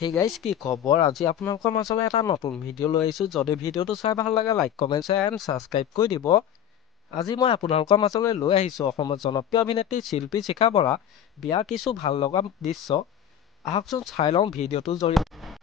Hey guys, কি খবৰ? আজি আপোনালোকৰ মাজলৈ এটা নতুন ভিডিঅ' লৈ আহিছোঁ। যদি ভিডিঅ'টো চাই ভাল লাগে, like, comment, share and subscribe কৰি দিব। আজি মই আপোনালোকৰ মাজলৈ লৈ আহিছোঁ অসমৰ জনপ্ৰিয় অভিনেত্ৰী শিল্পী শিখা বৰা বিয়াৰ কিছু ভাল লগা দৃশ্য। আহকচোন চাই লওঁ ভিডিঅ'টোৰ জৰিয়তে।